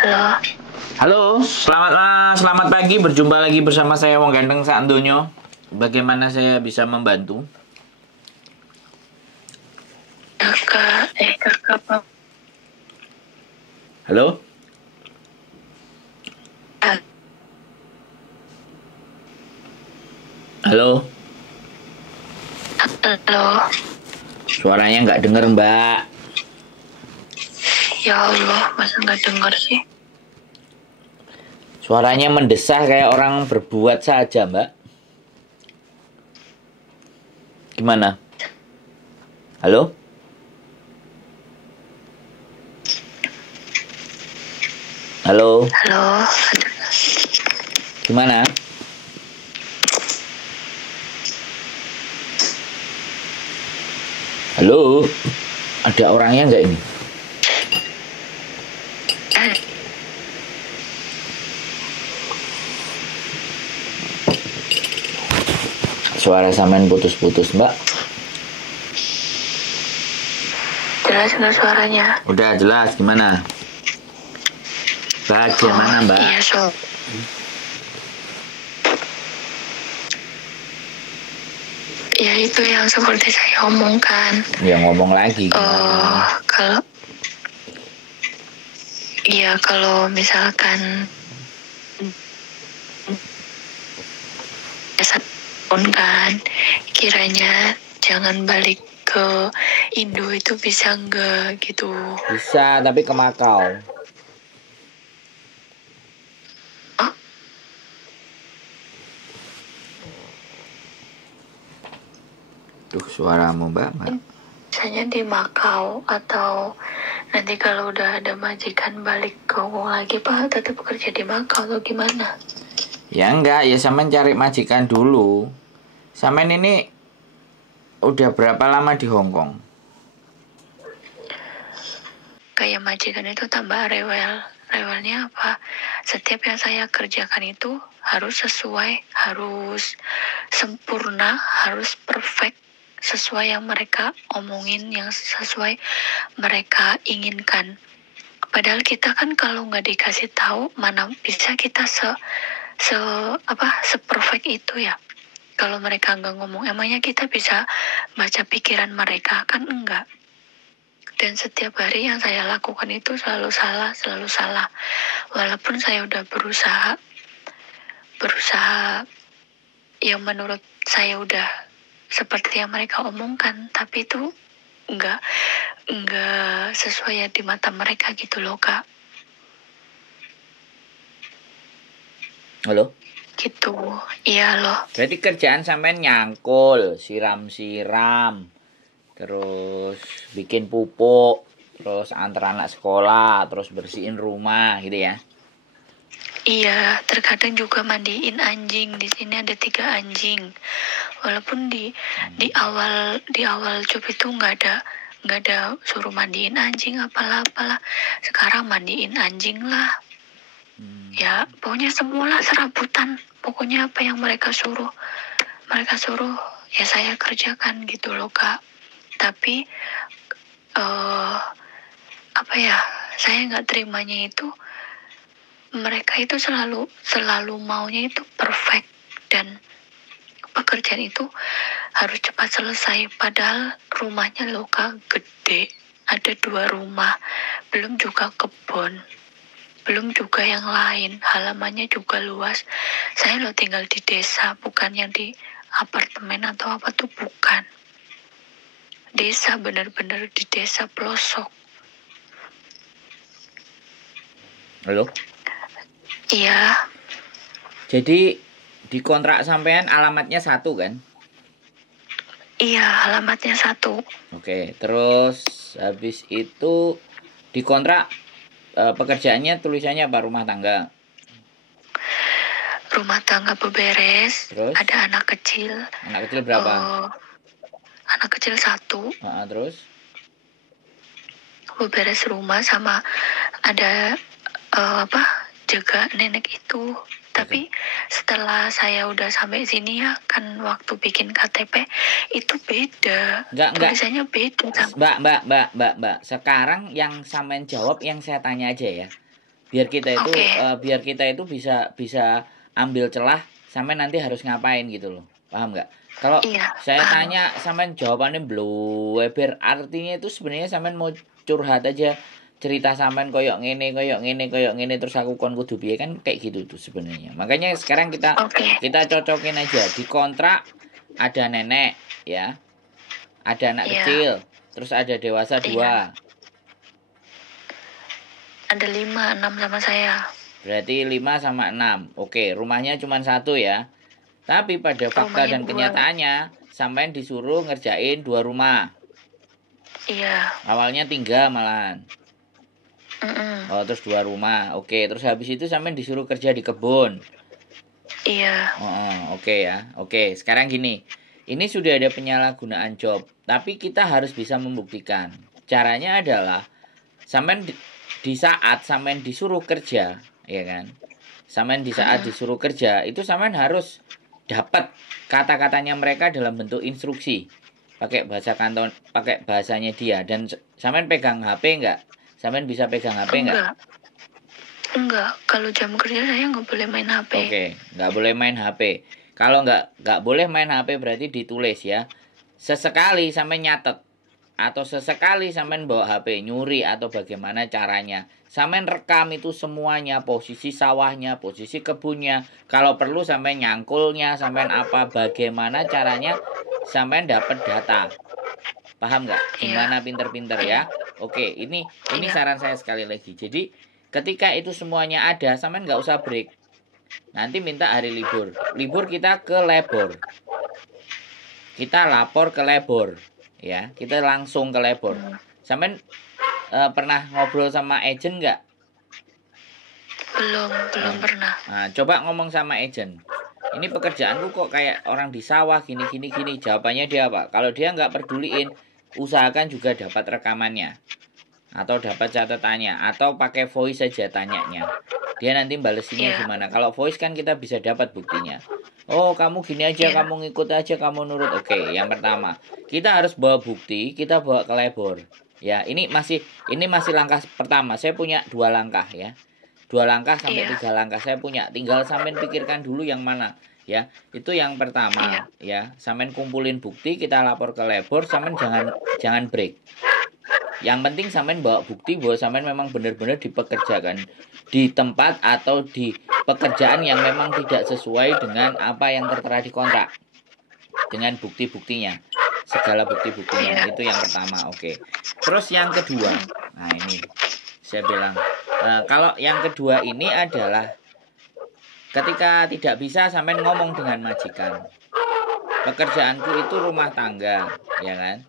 Halo. Halo, selamat pagi. Berjumpa lagi bersama saya Wong Ganteng Saandonyo. Bagaimana saya bisa membantu? Kakak apa? Halo? Halo? Halo. Suaranya nggak denger, Mbak. Ya Allah, masa nggak dengar sih? Suaranya mendesah kayak orang berbuat saja, Mbak. Gimana? Halo? Halo? Halo. Gimana? Halo? Ada orangnya nggak ini? Suara sampean putus-putus, Mbak. Jelas nggak suaranya? Udah jelas, gimana? Bagaimana, Mbak? Iya, Sob. Ya itu yang seperti saya omongkan. Ya ngomong lagi gimana? Kalau misalkan pun kan kiranya jangan balik ke Indo, itu bisa nggak gitu? Bisa, tapi ke Makau. Oh? Duh, suaramu, Mbak. Misalnya di Makau, atau nanti kalau udah ada majikan balik ke Hongkong lagi, Pak tetap bekerja di Makau atau gimana? Ya enggak, ya sampean cari majikan dulu. Sampean ini udah berapa lama di Hong Kong? Kayak majikan itu tambah rewel. Rewelnya apa? Setiap yang saya kerjakan itu harus sesuai, harus sempurna, harus perfect, sesuai yang mereka omongin, yang sesuai mereka inginkan. Padahal kita kan kalau nggak dikasih tahu, mana bisa kita seperfect itu ya. Kalau mereka nggak ngomong, emangnya kita bisa baca pikiran mereka? Kan enggak. Dan setiap hari yang saya lakukan itu selalu salah. Walaupun saya udah berusaha yang menurut saya udah seperti yang mereka omongkan, tapi itu enggak sesuai di mata mereka gitu loh, Kak. Halo? Gitu. Iya loh. Berarti kerjaan sampean nyangkul, siram-siram, terus bikin pupuk, terus antar anak sekolah, terus bersihin rumah gitu ya? Iya, terkadang juga mandiin anjing. Di sini ada 3 anjing. Walaupun di awal job itu nggak ada suruh mandiin anjing apalah. Sekarang mandiin anjing lah. Ya, pokoknya semualah serabutan. Pokoknya apa yang mereka suruh ya saya kerjakan gitu loh, Kak. Tapi saya nggak terimanya itu, mereka itu selalu maunya itu perfect, dan pekerjaan itu harus cepat selesai. Padahal rumahnya loh, Kak, gede, ada 2 rumah, belum juga kebun, belum juga yang lain, halamannya juga luas. Saya loh tinggal di desa, bukan yang di apartemen atau apa tuh, bukan. Desa, benar-benar di desa pelosok. Halo? Iya. Jadi di kontrak sampean alamatnya 1 kan? Iya, alamatnya 1. Oke, terus habis itu di kontrak pekerjaannya tulisannya apa? Rumah tangga? Rumah tangga beberes. Terus? Ada anak kecil. Anak kecil berapa? Anak kecil 1. Terus? Beberes rumah sama ada jaga nenek itu. Tapi setelah saya udah sampai sini ya, kan waktu bikin KTP itu beda. Enggak. Tulisannya beda. Mbak. Sekarang yang sampean jawab yang saya tanya aja ya. Biar kita itu Oke. biar kita itu bisa bisa ambil celah sampean nanti harus ngapain gitu loh. Paham nggak? Kalau Iya, saya paham. tanya sampean jawabannya blewer, artinya itu sebenarnya sampean mau curhat aja, cerita sampean koyok ngene koyok ngene koyok ngene terus aku kon kudu piye, kan kayak gitu tuh sebenarnya. Makanya sekarang kita Oke. kita cocokin aja di kontrak, ada nenek ya, ada anak Iya, kecil, terus ada dewasa iya. 2. Ada 5, 6 sama saya. Berarti 5 sama 6. Oke, rumahnya cuma satu ya. Tapi pada fakta Rumahnya dan 2. kenyataannya sampean disuruh ngerjain 2 rumah. Iya. Awalnya 3 malahan. Mm-mm. Oh, terus 2 rumah. Oke, terus habis itu sampean disuruh kerja di kebun. Iya. Oh, oke ya. Oke, sekarang gini. Ini sudah ada penyalahgunaan job, tapi kita harus bisa membuktikan. Caranya adalah sampean di saat sampean disuruh kerja, ya kan? Sampean di saat Mm-mm. disuruh kerja, itu sampean harus dapat kata-katanya mereka dalam bentuk instruksi. Pakai bahasa kanton, pakai bahasanya dia, dan sampean pegang HP enggak? Sampean bisa pegang HP enggak? Enggak. Enggak. Kalau jam kerja saya nggak boleh main HP. Oke, nggak boleh main HP. Kalau nggak boleh main HP berarti ditulis ya. Sesekali sampai nyatet atau sesekali sampean bawa HP nyuri atau bagaimana caranya. Sampean rekam itu semuanya, posisi sawahnya, posisi kebunnya. Kalau perlu sampean nyangkulnya, sampean apa, bagaimana caranya sampean dapat data. Paham nggak? Iya. Gimana pinter-pinter Iya. ya? Oke, ini Iya. saran saya sekali lagi. Jadi ketika itu semuanya ada, sampean nggak usah break. Nanti minta hari libur. Libur kita ke labor. Kita lapor ke labor. Ya, kita langsung ke labor. Hmm. Sampean pernah ngobrol sama agent nggak? Belum pernah. Nah, coba ngomong sama agent. Ini pekerjaanku kok kayak orang di sawah gini gini gini. Jawabannya dia apa? Kalau dia nggak peduliin, usahakan juga dapat rekamannya atau dapat catatannya atau pakai voice saja tanyanya. Dia nanti balesinnya Iya. gimana? Kalau voice kan kita bisa dapat buktinya. Oh, kamu gini aja, Iya. kamu ngikut aja, kamu nurut. Oke, yang pertama, kita harus bawa bukti, kita bawa ke labor. Ya, ini masih langkah pertama. Saya punya 2 langkah ya. 2 langkah sampai Iya. 3 langkah saya punya. Tinggal sampean pikirkan dulu yang mana ya. Itu yang Iya. pertama ya. Sampean kumpulin bukti, kita lapor ke labor, sampean jangan break. Yang penting sampean bawa bukti bahwa sampean memang benar-benar dipekerjakan di tempat atau di pekerjaan yang memang tidak sesuai dengan apa yang tertera di kontrak. Dengan bukti-buktinya. Segala bukti-buktinya. Iya. Itu yang pertama. Oke. Terus yang kedua. Nah, ini saya bilang kalau yang kedua ini adalah ketika tidak bisa sampean ngomong dengan majikan. Pekerjaanku itu rumah tangga, ya kan?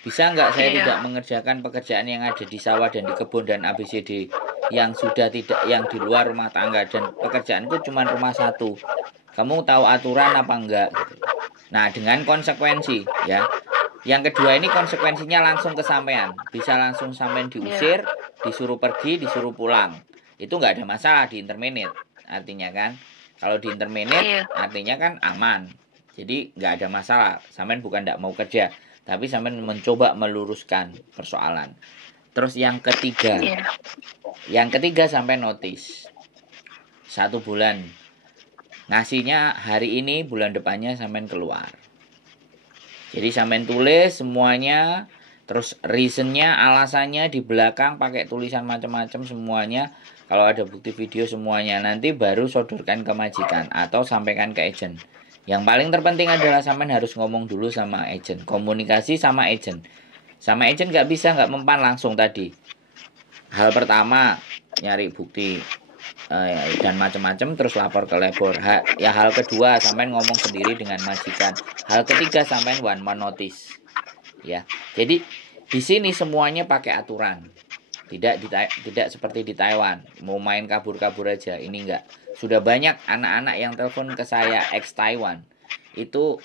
Bisa nggak saya Iya. tidak mengerjakan pekerjaan yang ada di sawah dan di kebun dan ABCD yang sudah tidak yang di luar rumah tangga, dan pekerjaanku cuma rumah satu. Kamu tahu aturan apa enggak gitu. Nah, dengan konsekuensi ya. Yang kedua ini konsekuensinya langsung ke sampean. Bisa langsung sampean diusir, disuruh pergi, disuruh pulang. Itu nggak ada masalah di interminate. Artinya kan, kalau di interminate Iya. artinya kan aman. Jadi nggak ada masalah. Sampean bukan nggak mau kerja, tapi sampean mencoba meluruskan persoalan. Terus yang ketiga, Iya. sampean notice 1 bulan. Ngasihnya hari ini, bulan depannya sampean keluar. Jadi sampean tulis semuanya, terus reasonnya, alasannya di belakang pakai tulisan macam-macam semuanya. Kalau ada bukti video semuanya, nanti baru sodorkan ke majikan atau sampaikan ke agent. Yang paling terpenting adalah sampean harus ngomong dulu sama agent, komunikasi sama agent. Sama agent nggak mempan langsung tadi. Hal pertama nyari bukti dan macam-macam, terus lapor ke labor. Hal kedua sampean ngomong sendiri dengan majikan. Hal ketiga sampean 1 month notice. Ya. Jadi di sini semuanya pakai aturan. Tidak seperti di Taiwan, mau main kabur-kabur aja. Ini enggak. Sudah banyak anak-anak yang telepon ke saya ex Taiwan. Itu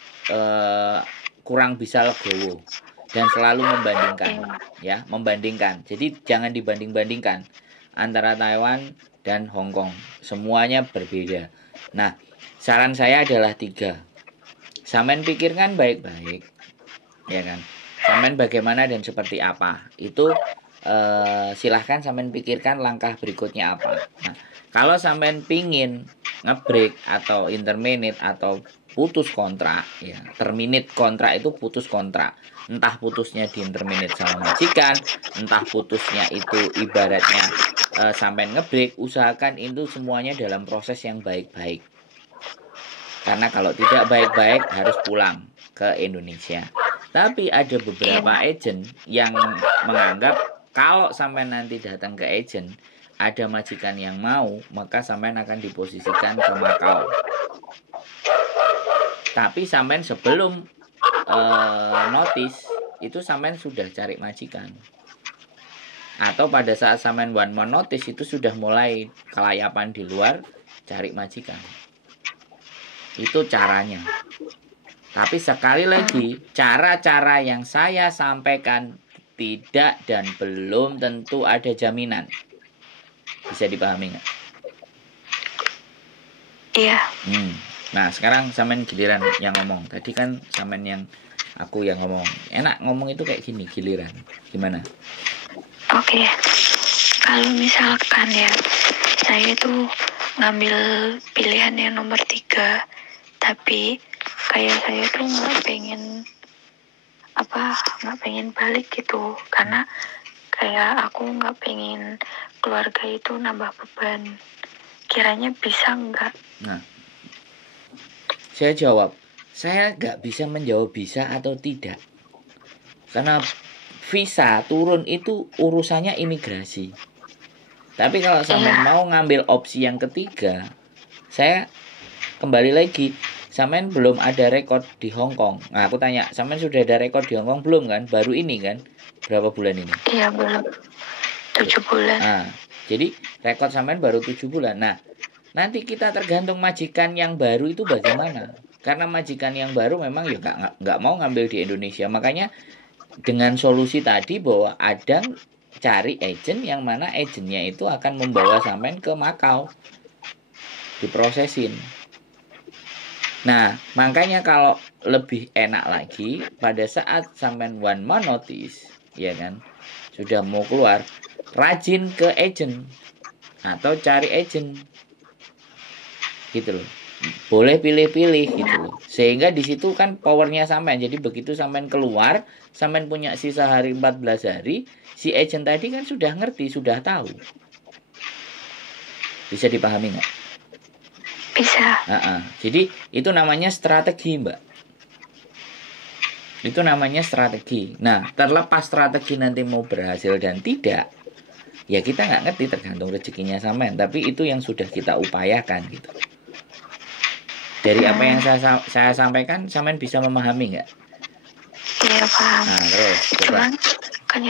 kurang bisa legowo dan selalu membandingkan. Jadi jangan dibanding-bandingkan antara Taiwan dan Hong Kong. Semuanya berbeda. Nah, saran saya adalah 3. Sampean pikirkan baik-baik. Ya kan? Sampean bagaimana dan seperti apa. Itu silahkan sampean pikirkan langkah berikutnya apa. Nah, kalau sampean pingin ngebreak atau interminate atau putus kontrak, ya terminate kontrak itu putus kontrak. Entah putusnya di interminate sama majikan, entah putusnya itu ibaratnya sampean ngebreak, usahakan itu semuanya dalam proses yang baik-baik. Karena kalau tidak baik-baik harus pulang ke Indonesia. Tapi ada beberapa agent yang menganggap kalau sampai nanti datang ke agent ada majikan yang mau, maka sampean akan diposisikan ke Makau. Tapi sampean sebelum notice itu sampean sudah cari majikan. Atau pada saat sampean one month notice itu sudah mulai kelayapan di luar cari majikan. Itu caranya. Tapi sekali lagi, cara-cara yang saya sampaikan tidak dan belum tentu ada jaminan. Bisa dipahami nggak? Iya. Nah, sekarang sampean giliran yang ngomong. Tadi kan sampean yang aku yang ngomong. Enak ngomong itu kayak gini, giliran. Gimana? Oke. Kalau misalkan ya, saya tuh ngambil pilihan yang nomor 3, tapi kayak saya tuh nggak pengen balik gitu, karena kayak aku nggak pengen keluarga itu nambah beban. Kiranya bisa nggak? Nah, saya jawab, saya nggak bisa menjawab bisa atau tidak, karena visa turun itu urusannya imigrasi. Tapi kalau sampean mau ngambil opsi yang ketiga, saya kembali lagi, sampean belum ada rekod di Hong Kong. Nah, aku tanya, sampean sudah ada rekod di Hong Kong belum kan? Baru ini kan? Berapa bulan ini? Iya, belum. 7 bulan. Nah, jadi rekod sampean baru 7 bulan. Nah, nanti kita tergantung majikan yang baru itu bagaimana. Karena majikan yang baru memang ya nggak mau ngambil di Indonesia. Makanya dengan solusi tadi bahwa ada cari agent yang mana agentnya itu akan membawa sampean ke Makau. Diprosesin. Nah, makanya kalau lebih enak lagi pada saat sampean one month notice, ya kan, sudah mau keluar, rajin ke agent atau cari agent, gitu loh. Boleh pilih-pilih gitu loh. Sehingga di situ kan powernya sampean. Jadi begitu sampean keluar, sampean punya sisa hari 14 hari, si agent tadi kan sudah ngerti, sudah tahu. Bisa dipahami nggak? Bisa. Jadi itu namanya strategi, Mbak. Itu namanya strategi. Nah, terlepas strategi nanti mau berhasil dan tidak, ya kita nggak ngerti, tergantung rezekinya sampean. Tapi itu yang sudah kita upayakan gitu. Dari apa yang saya sampaikan, sampean bisa memahami nggak? Iya, paham. Nah, terus cuman kan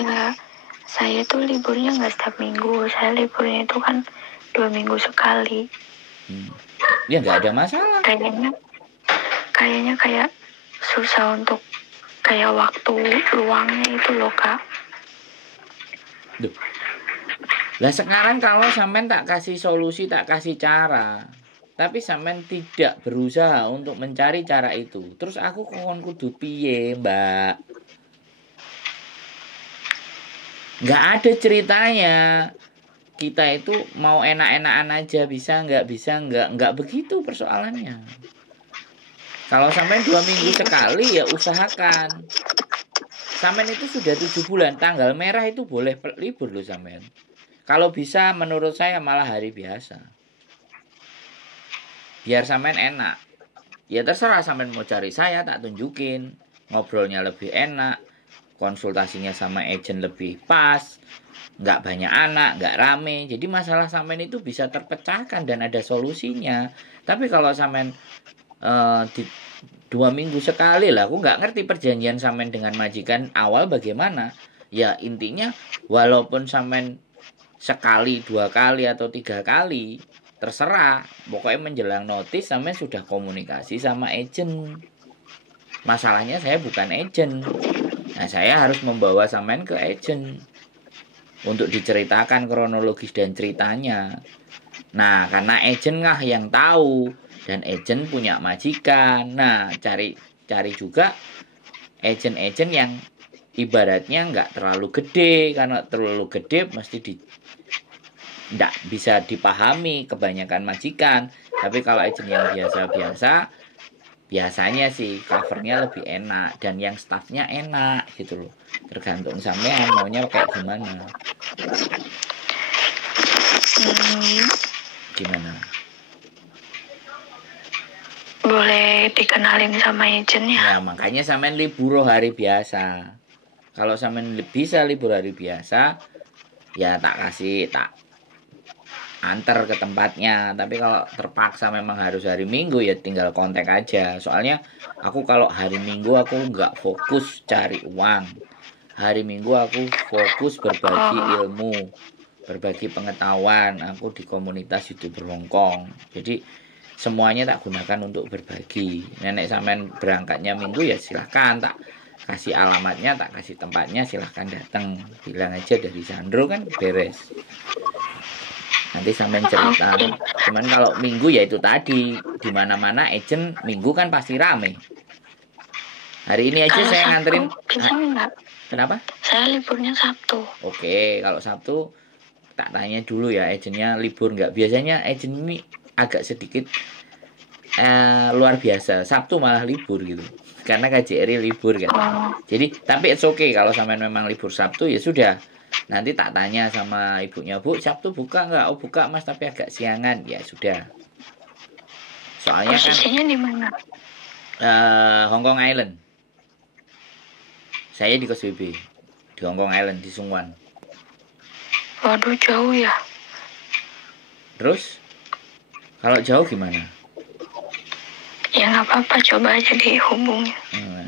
saya tuh liburnya nggak setiap minggu. Saya liburnya itu kan 2 minggu sekali. Ya nggak ada masalah. Kayaknya kayak susah untuk kayak waktu luangnya itu loh, Kak. Duh. Lah sekarang kalau sampean tak kasih solusi, tak kasih cara, tapi sampean tidak berusaha untuk mencari cara itu, terus aku kon kudu piye, Mbak? Nggak ada ceritanya. Kita itu mau enak-enakan aja, bisa nggak begitu persoalannya. Kalau sampean 2 minggu sekali ya usahakan. Sampean itu sudah 7 bulan, tanggal merah itu boleh libur loh sampean. Kalau bisa menurut saya malah hari biasa. Biar sampean enak. Ya terserah sampean mau cari saya, tak tunjukin. Ngobrolnya lebih enak, konsultasinya sama agent lebih pas, nggak banyak anak, nggak rame. Jadi masalah sampean itu bisa terpecahkan dan ada solusinya. Tapi kalau sampean di 2 minggu sekali lah, aku nggak ngerti perjanjian sampean dengan majikan awal bagaimana. Ya intinya walaupun sampean sekali, 2 kali atau 3 kali, terserah. Pokoknya menjelang notis sampean sudah komunikasi sama agent. Masalahnya saya bukan agent. Nah, saya harus membawa sampean ke agent untuk diceritakan kronologis dan ceritanya. Nah, karena agent lah yang tahu dan agent punya majikan. Nah, cari juga agent-agent yang ibaratnya nggak terlalu gede, karena terlalu gede mesti nggak bisa dipahami kebanyakan majikan. Tapi kalau agent yang biasa-biasa, biasanya sih covernya lebih enak dan yang staffnya enak gitu loh. Tergantung sampean maunya kayak gimana. Gimana? Boleh dikenalin sama agentnya. Ya makanya sampean libur hari biasa. Kalau sampean bisa libur hari biasa, ya tak antar ke tempatnya. Tapi kalau terpaksa memang harus hari Minggu, ya tinggal kontak aja. Soalnya aku kalau hari Minggu aku nggak fokus cari uang. Hari Minggu aku fokus berbagi ilmu, berbagi pengetahuan. Aku di komunitas YouTuber Hongkong. Jadi semuanya tak gunakan untuk berbagi. Nenek sampean berangkatnya Minggu, ya silahkan, tak kasih alamatnya, tak kasih tempatnya, silahkan datang. Bilang aja dari Sandro, kan beres. Nanti sampean cerita. Cuman kalau Minggu ya itu tadi, di mana-mana agent Minggu kan pasti rame. Hari ini aja Kalau saya Sabtu, nganterin. bisa nggak? Kenapa? Saya liburnya Sabtu. Oke, kalau Sabtu tak tanya dulu ya, agentnya libur nggak. Biasanya agent ini agak sedikit luar biasa. Sabtu malah libur gitu. Karena KJRI libur kan. Jadi, tapi it's okay kalau sampean memang libur Sabtu, ya sudah. Nanti tak tanya sama ibunya, Bu, Sabtu buka nggak? Oh buka Mas, tapi agak siangan. Ya sudah. Soalnya posisinya kan di mana? Hong Kong Island. Saya di Kos BB. Di Hong Kong Island, di Sung Wan. Waduh, jauh ya. Terus, kalau jauh gimana? Ya nggak apa-apa, coba aja dihubungi.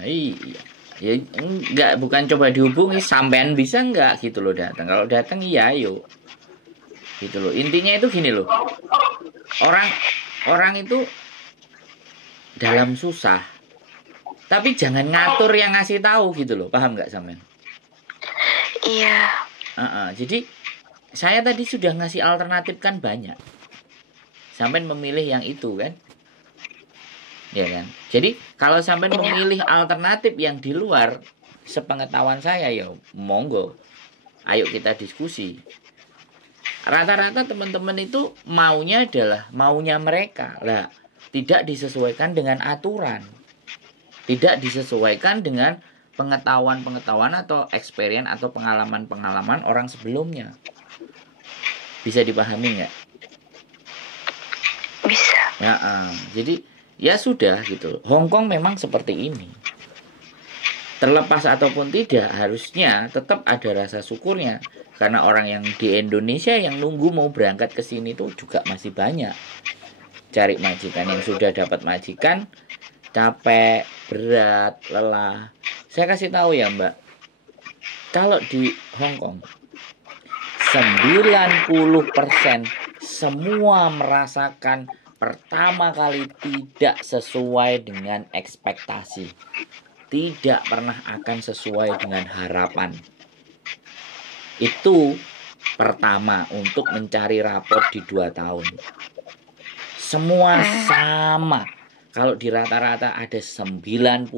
Iya. Ya enggak, bukan coba dihubungi, sampean bisa enggak gitu loh datang. Kalau datang iya ayo. Gitu loh. Intinya itu gini loh. Orang itu dalam susah. Tapi jangan ngatur yang ngasih tahu gitu loh. Paham nggak sampean? Iya. Jadi saya tadi sudah ngasih alternatif kan banyak. Sampean memilih yang itu kan? Ya kan? Jadi kalau sampean memilih alternatif yang di luar sepengetahuan saya, ya monggo. Ayo kita diskusi. Rata-rata teman-teman itu maunya adalah maunya mereka. Lah, tidak disesuaikan dengan aturan. Tidak disesuaikan dengan pengetahuan-pengetahuan atau experience atau pengalaman-pengalaman orang sebelumnya. Bisa dipahami nggak? Bisa. Ya, jadi ya sudah gitu. Hong Kong memang seperti ini. Terlepas ataupun tidak, harusnya tetap ada rasa syukurnya. Karena orang yang di Indonesia yang nunggu mau berangkat ke sini tuh juga masih banyak. Cari majikan, yang sudah dapat majikan capek, berat, lelah. Saya kasih tahu ya Mbak, kalau di Hong Kong 90% semua merasakan pertama kali tidak sesuai dengan ekspektasi. Tidak pernah akan sesuai dengan harapan. Itu pertama untuk mencari rapor di 2 tahun. Semua sama. Kalau di rata-rata ada 90%.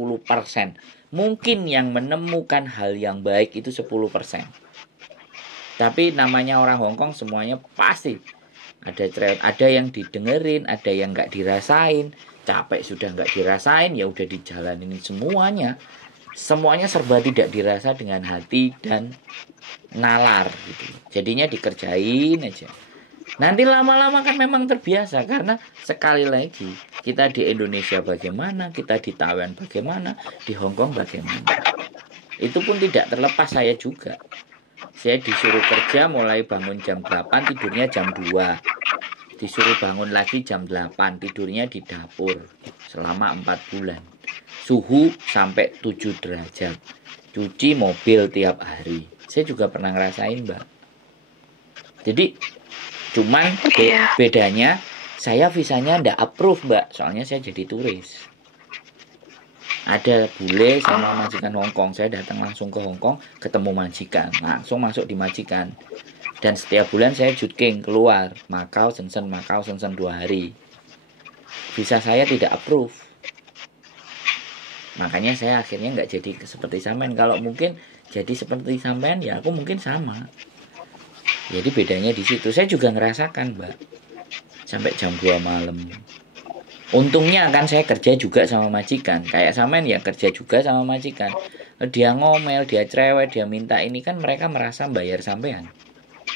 Mungkin yang menemukan hal yang baik itu 10%. Tapi namanya orang Hong Kong semuanya pasti ada yang didengerin, ada yang nggak dirasain. Capek sudah nggak dirasain, ya udah dijalanin semuanya. Semuanya serba tidak dirasa dengan hati dan nalar gitu. Jadinya dikerjain aja. Nanti lama-lama kan memang terbiasa. Karena sekali lagi, kita di Indonesia bagaimana, kita di Taiwan bagaimana, di Hong Kong bagaimana. Itu pun tidak terlepas saya juga. Saya disuruh kerja mulai bangun jam 8, tidurnya jam 2. Disuruh bangun lagi jam 8, tidurnya di dapur selama 4 bulan. Suhu sampai 7 derajat. Cuci mobil tiap hari. Saya juga pernah ngerasain, Mbak. Jadi cuman bedanya saya visanya ndak approve, Mbak. Soalnya saya jadi turis. Ada bule sama majikan Hong Kong. Saya datang langsung ke Hong Kong, ketemu majikan, langsung masuk di majikan. Dan setiap bulan saya jutking keluar Macau, Shenzhen 2 hari. Visa saya tidak approve. Makanya saya akhirnya nggak jadi seperti sampean. Kalau mungkin jadi seperti sampean ya aku mungkin sama. Jadi bedanya di situ. Saya juga ngerasakan, Mbak. Sampai jam 2 malam. Untungnya kan saya kerja juga sama majikan. Kayak sampean ya kerja juga sama majikan. Dia ngomel, dia cerewet, dia minta ini kan mereka merasa bayar sampean.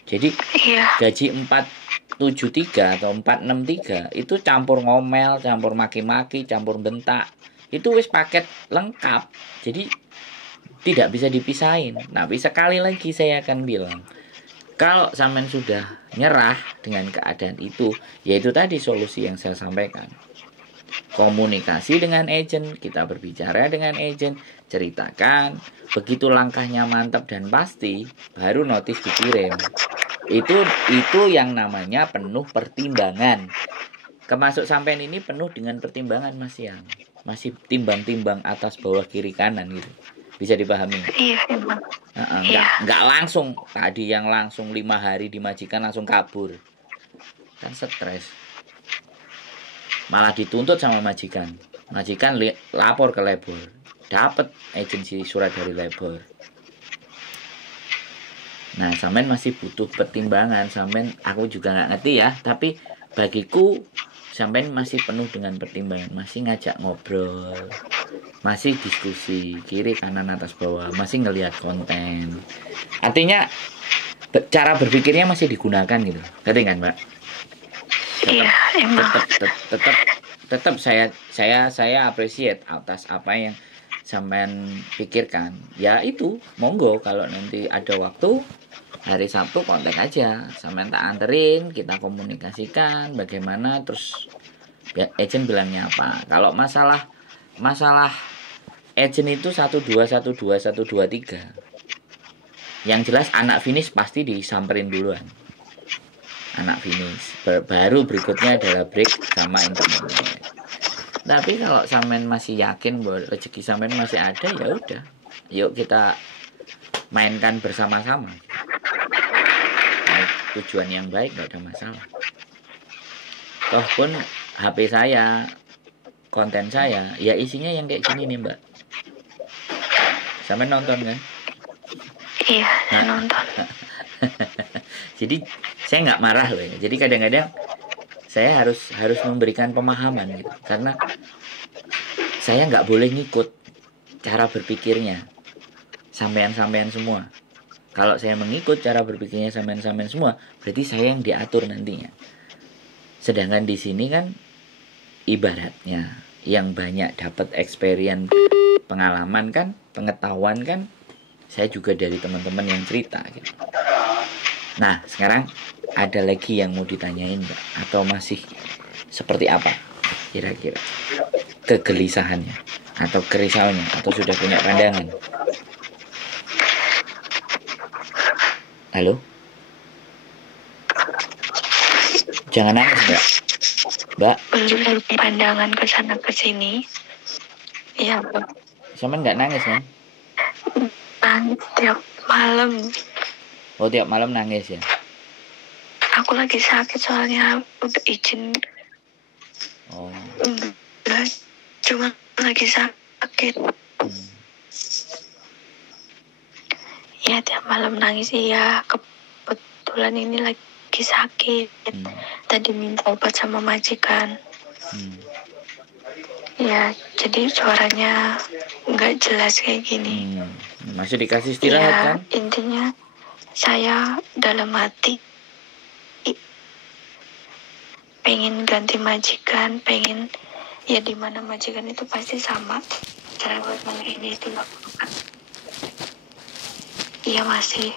Jadi Iya. gaji 473 atau 463 itu campur ngomel, campur maki-maki, campur bentak. Itu wis paket lengkap. Jadi tidak bisa dipisahin. Tapi sekali lagi saya akan bilang, kalau sampean sudah nyerah dengan keadaan itu, yaitu tadi solusi yang saya sampaikan. Komunikasi dengan agent, kita berbicara dengan agent, ceritakan, begitu langkahnya mantap dan pasti, baru notis dikirim. Itu yang namanya penuh pertimbangan. Kemasuk sampean ini penuh dengan pertimbangan Mas Yang. Masih timbang-timbang atas bawah kiri kanan gitu. Bisa dipahami? Iya, emang. Enggak langsung tadi yang langsung 5 hari dimajikan langsung kabur, kan stres, malah dituntut sama majikan lapor ke labor, dapat agensi surat dari labor. Nah sampean masih butuh pertimbangan, sampean aku juga nggak ngerti ya, tapi bagiku sampean masih penuh dengan pertimbangan, masih ngajak ngobrol, masih diskusi kiri kanan atas bawah, masih ngelihat konten. Artinya cara berpikirnya masih digunakan gitu, ngerti kan Mbak? Iya, emang. Tetap saya appreciate atas apa yang sampean pikirkan. Ya itu, monggo kalau nanti ada waktu hari Sabtu kontak aja, sampean tak anterin, kita komunikasikan bagaimana, terus agent bilangnya apa. Kalau masalah agent itu 1 2 1 2 1 2 3. Yang jelas anak finish pasti disamperin duluan. Anak finish. Baru berikutnya adalah break sama intermediate. Tapi kalau sampean masih yakin bahwa rezeki sampean masih ada, ya udah. Yuk kita mainkan bersama-sama. Nah, tujuan yang baik gak ada masalah. Toh pun HP saya, konten saya, ya isinya yang kayak gini nih Mbak. Sampean nonton kan? Iya, saya nonton. Jadi saya nggak marah loh ya. Jadi kadang-kadang saya harus memberikan pemahaman gitu, karena saya nggak boleh ngikut cara berpikirnya sampean-sampean semua. Kalau saya mengikut cara berpikirnya sampean-sampean semua, berarti saya yang diatur nantinya. Sedangkan di sini kan ibaratnya yang banyak dapat experience, pengalaman kan, pengetahuan kan, saya juga dari teman-teman yang cerita gitu. Nah sekarang ada lagi yang mau ditanyain Mbak? Atau masih seperti apa kira-kira kegelisahannya atau kerisauannya, atau sudah punya pandangan? Halo? Jangan nangis Mbak. Mbak? Belum pandangan ke sana ke sini. Iya, Bu. Sama nggak nangis kan? Nangis tiap malam. Oh tiap malam nangis ya? Aku lagi sakit soalnya udah izin. Oh. Udah, cuma lagi sakit. Ya tiap malam nangis. Iya, kebetulan ini lagi sakit. Tadi minta obat sama majikan. Ya, jadi suaranya nggak jelas kayak gini. Masih dikasih istirahat ya, kan? Intinya saya dalam hati pengen ganti majikan, pengen ya dimana majikan itu pasti sama cerewet ini itu lakukan. Iya masih.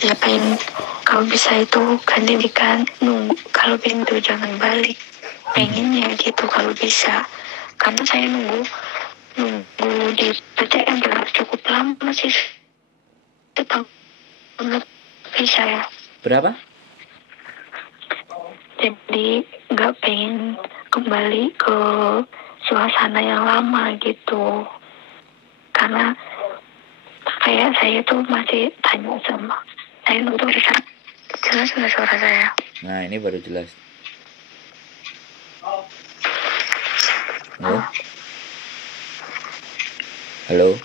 Ya pengen kalau bisa itu ganti majikan, nunggu kalau pintu jangan balik. Pengennya gitu kalau bisa, karena saya nunggu di PTM cukup lama sih, setahun lebih saya. Berapa? Jadi nggak pengen kembali ke suasana yang lama gitu, karena kayak saya tuh masih tanya sama saya untuk jelas nggak suara saya? Nah ini baru jelas. Oh. Halo?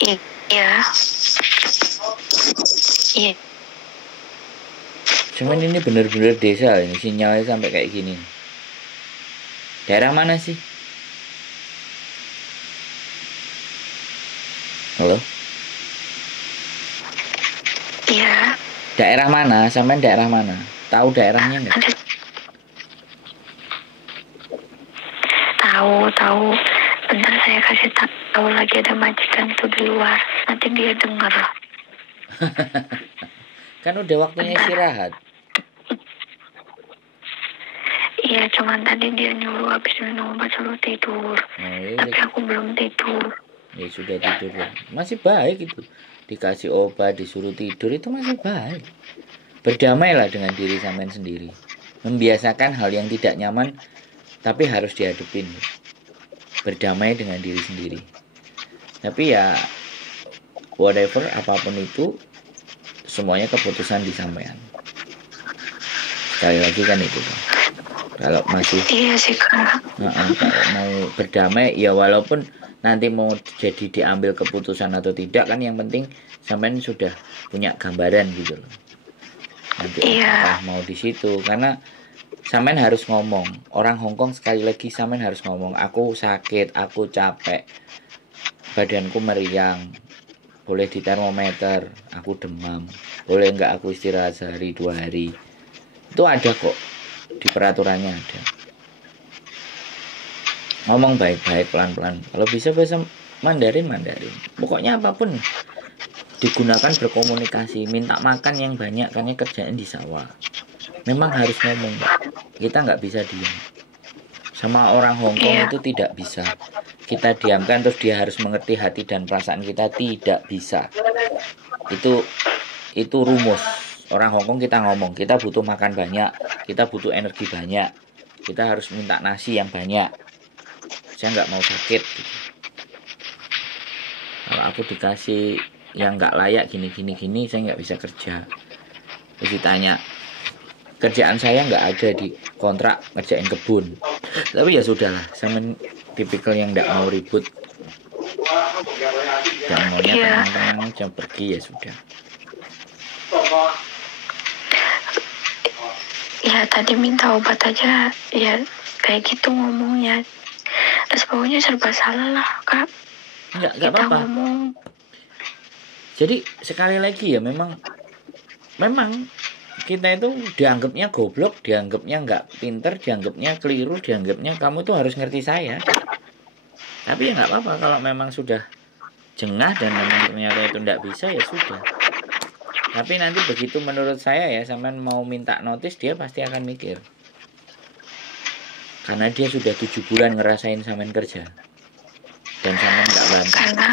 Iya. Iya. Cuman ini bener-bener desa ini, sinyalnya sampai kayak gini. Daerah mana sih? Halo? Iya. Daerah mana? Sampai daerah mana? Tahu daerahnya nggak? Ada. Tahu. Bentar saya kasih tahu lagi, ada majikan tuh di luar. Nanti dia denger. Kan udah waktunya Bentar. istirahat. Iya, cuman tadi dia nyuruh habis minum obat suruh tidur. Oh, ya, Tapi aku belum tidur. ya sudah tidur ya. Masih baik itu. Dikasih obat, disuruh tidur itu masih baik. Berdamailah dengan diri sampean sendiri. Membiasakan hal yang tidak nyaman tapi harus dihadapin. Berdamai dengan diri sendiri. Tapi ya whatever apapun itu semuanya keputusan di sampean. Sekali lagi kan itu kan. Kalau masih Iya sih Kak. kalau mau berdamai ya walaupun nanti mau jadi diambil keputusan atau tidak kan yang penting sampean sudah punya gambaran gitu loh. Nanti apakah mau di situ karena sampean harus ngomong. Orang Hongkong sekali lagi sampean harus ngomong, aku sakit, aku capek, badanku meriang, boleh di termometer, aku demam, boleh nggak aku istirahat sehari 2 hari. Itu ada kok di peraturannya ada. Ngomong baik-baik pelan-pelan. Kalau bisa bahasa Mandarin. Pokoknya apapun digunakan berkomunikasi. Minta makan yang banyak karena kerjaan di sawah. Memang harus ngomong. Kita nggak bisa diam. Sama orang Hongkong itu tidak bisa. Kita diamkan terus dia harus mengerti hati dan perasaan kita, tidak bisa. Itu rumus. Orang Hongkong kita ngomong, kita butuh makan banyak, kita butuh energi banyak, kita harus minta nasi yang banyak. Saya nggak mau sakit gitu. Kalau aku dikasih yang nggak layak gini saya nggak bisa kerja. Terus ditanya, kerjaan saya nggak ada di kontrak ngerjain kebun. Tapi ya sudahlah, saya tipikal yang nggak mau ribut, yang maunya tenang-tenang jam pergi ya sudah. Ya tadi minta obat aja ya kayak gitu ngomongnya. Terus pokoknya serba salah lah Kak. Enggak apa-apa. Ngomong. Jadi sekali lagi ya memang kita itu dianggapnya goblok, dianggapnya nggak pinter, dianggapnya keliru, dianggapnya kamu tuh harus ngerti saya. Tapi ya nggak apa-apa kalau memang sudah jengah dan memang ternyata itu nggak bisa ya sudah. Tapi nanti begitu menurut saya ya sampean mau minta notis dia pasti akan mikir. Karena dia sudah 7 bulan ngerasain sampean kerja. Dan sampean nggak bantu. Karena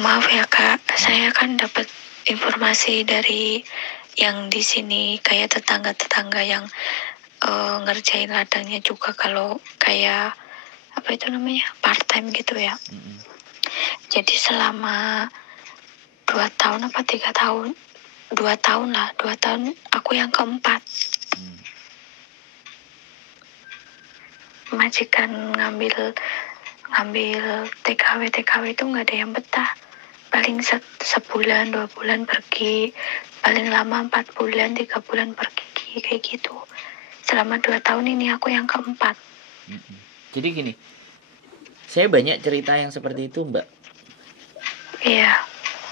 maaf ya Kak, saya kan dapat informasi dari yang di sini kayak tetangga-tetangga yang ngerjain ladangnya juga kalau kayak apa itu namanya part time gitu ya. Jadi selama 2 tahun apa 3 tahun 2 tahun lah 2 tahun aku yang keempat. Majikan ngambil TKW itu nggak ada yang betah, paling sebulan 2 bulan pergi, paling lama 4 bulan 3 bulan pergi kayak gitu. Selama 2 tahun ini aku yang keempat. Jadi gini, saya banyak cerita yang seperti itu Mbak. Iya.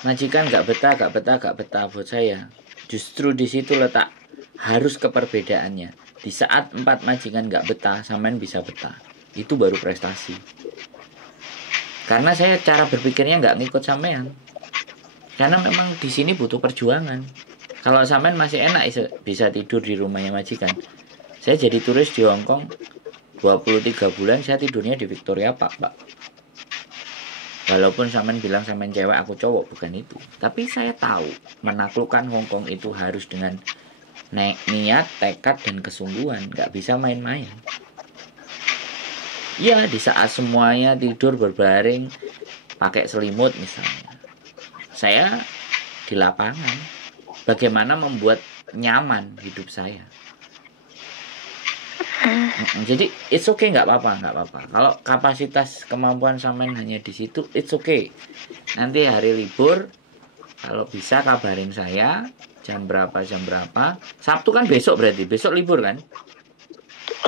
Majikan nggak betah buat saya. Justru di situ letak harus keperbedaannya. Di saat 4 majikan nggak betah, sampean bisa betah. Itu baru prestasi. Karena saya cara berpikirnya nggak ngikut sampean. Karena memang di sini butuh perjuangan. Kalau sampean masih enak bisa tidur di rumahnya majikan. Saya jadi turis di Hongkong 23 bulan saya tidurnya di Victoria Park, Pak. Walaupun sampean bilang sampean cewek, aku cowok, bukan itu. Tapi saya tahu menaklukkan Hongkong itu harus dengan niat, tekad, dan kesungguhan. Nggak bisa main-main. Ya, di saat semuanya tidur berbaring, pakai selimut misalnya. Saya di lapangan. Bagaimana membuat nyaman hidup saya. Jadi it's okay, nggak apa-apa. Kalau kapasitas kemampuan sampean hanya di situ, it's okay. Nanti hari libur, kalau bisa kabarin saya jam berapa. Sabtu kan besok, berarti besok libur kan?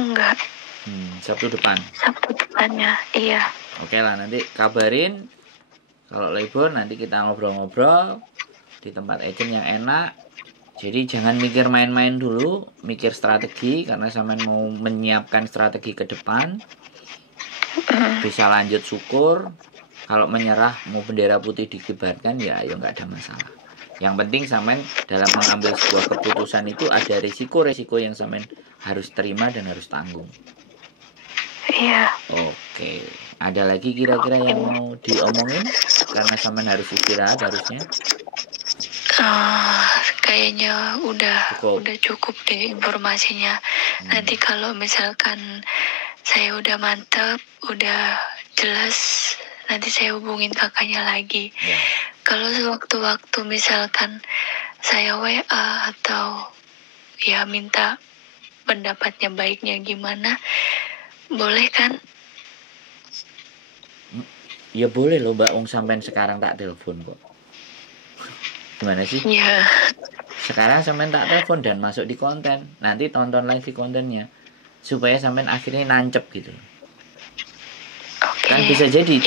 Enggak, Sabtu depan. Sabtu depannya, iya. Oke lah, nanti kabarin. Kalau libur nanti kita ngobrol-ngobrol di tempat agent yang enak. Jadi jangan mikir main-main dulu, mikir strategi, karena sampean mau menyiapkan strategi ke depan. Bisa lanjut, syukur. Kalau menyerah, mau bendera putih dikibarkan, ya ayo, nggak ada masalah. Yang penting sampean dalam mengambil sebuah keputusan itu ada risiko-risiko yang sampean harus terima dan harus tanggung. Iya. Oke. Ada lagi kira-kira yang mau diomongin? Karena sampean harus istirahat harusnya. Kayaknya udah cukup deh informasinya. Nanti kalau misalkan saya udah mantep, udah jelas, nanti saya hubungin kakaknya lagi. Kalau sewaktu-waktu misalkan saya WA atau ya minta pendapatnya baiknya gimana, boleh kan? Ya boleh loh Mbak, sampean sekarang tak telepon kok. Gimana sih? Iya. Sekarang sampean tak telepon dan masuk di konten. Nanti tonton lagi kontennya. Supaya sampean akhirnya nancep gitu. Kan bisa jadi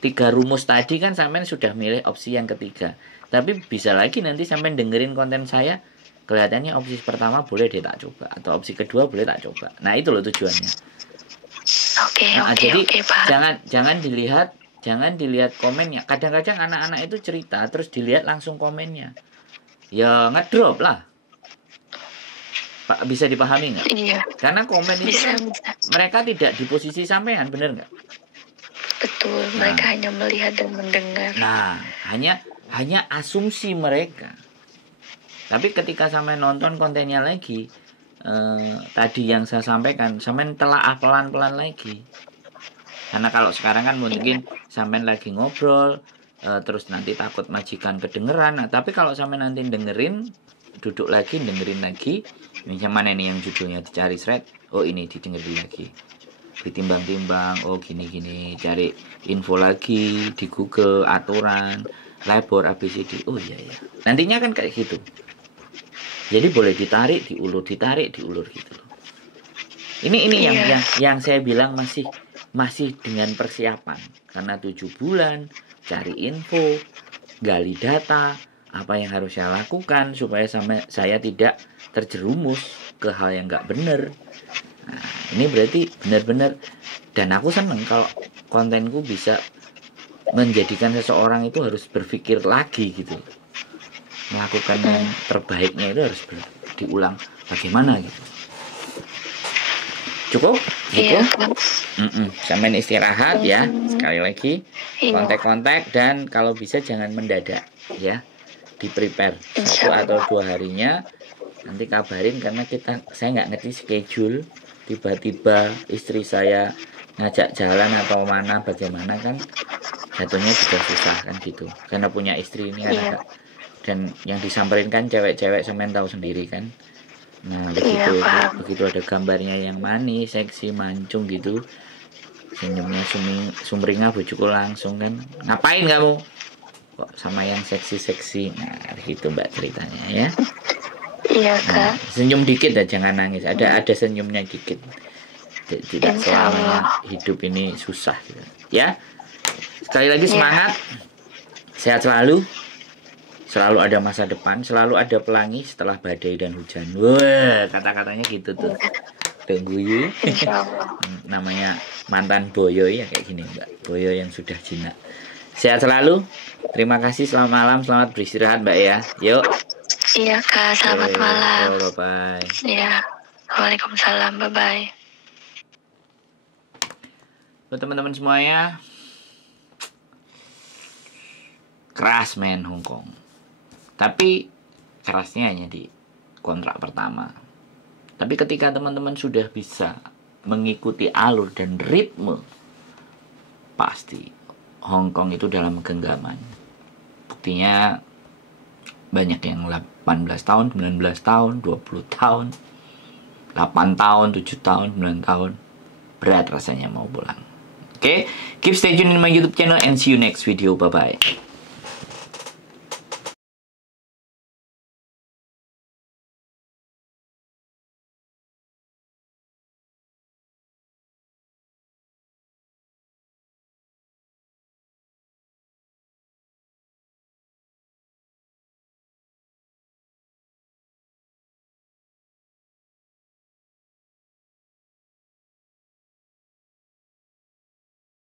tiga rumus tadi kan sampean sudah milih opsi yang ketiga. Tapi bisa lagi nanti sampean dengerin konten saya, kelihatannya opsi pertama boleh deh tak coba, atau opsi kedua boleh tak coba. Nah itu loh tujuannya. Jadi jangan dilihat komennya. Kadang-kadang anak-anak itu cerita terus dilihat langsung komennya. Ya ngedrop lah. Pak, bisa dipahami nggak? Iya. Karena komen itu kan mereka tidak di posisi sampean, bener nggak? Betul, mereka hanya melihat dan mendengar. Nah, hanya asumsi mereka. Tapi ketika sampean nonton kontennya lagi, tadi yang saya sampaikan, sampean telaah pelan-pelan lagi. Karena kalau sekarang kan mungkin sampean lagi ngobrol, terus nanti takut majikan kedengeran. Nah, tapi kalau sampean nanti dengerin, duduk lagi, dengerin lagi, macam mana ini yang judulnya dicari thread, oh ini didengerin lagi, ditimbang-timbang, oh gini-gini, cari info lagi di Google, aturan, labor, ABCD, oh iya ya. Nantinya kan kayak gitu. Jadi boleh ditarik, diulur gitu loh. Ini yang saya bilang masih dengan persiapan. Karena 7 bulan, cari info, gali data, apa yang harus saya lakukan supaya saya tidak terjerumus ke hal yang nggak benar. Nah, ini berarti benar-benar, dan aku seneng kalau kontenku bisa menjadikan seseorang itu harus berpikir lagi gitu. Melakukan yang terbaiknya itu harus diulang bagaimana gitu. Cukup? Gitu? Sampai istirahat ya. Sekali lagi kontak-kontak, dan kalau bisa jangan mendadak ya. Di prepare 1 atau 2 harinya. Nanti kabarin, karena saya nggak ngerti schedule. Tiba-tiba istri saya ngajak jalan atau mana bagaimana, kan jatuhnya juga susah kan gitu. Karena punya istri ini kan agak, dan yang disamperin kan cewek-cewek, semen tahu sendiri kan. Nah begitu ada gambarnya yang manis, seksi, mancung gitu, senyumnya sumringah, bojoku langsung kan, ngapain kamu kok sama yang seksi. Nah gitu Mbak ceritanya ya. Iya Kak. Senyum dikit ya, jangan nangis, ada senyumnya dikit. Tidak selamanya hidup ini susah gitu. Ya, sekali lagi semangat, sehat selalu ada masa depan, selalu ada pelangi setelah badai dan hujan. Wah, kata-katanya gitu tuh. Tunggu yuk. Namanya mantan boyo ya kayak gini Mbak. Boyo yang sudah jinak. Sehat selalu. Terima kasih, selamat malam, selamat beristirahat Mbak ya. Yuk. Iya Kak, selamat malam. Bye. Iya. Waalaikumsalam, bye. Buat teman-teman semuanya, keras main Hongkong. Tapi kerasnya hanya di kontrak pertama. Tapi ketika teman-teman sudah bisa mengikuti alur dan ritme, pasti Hongkong itu dalam genggaman. Buktinya banyak yang 18 tahun, 19 tahun, 20 tahun. 8 tahun, 7 tahun, 9 tahun. Berat rasanya mau pulang. Oke, keep stay tune in my YouTube channel and see you next video. Bye-bye.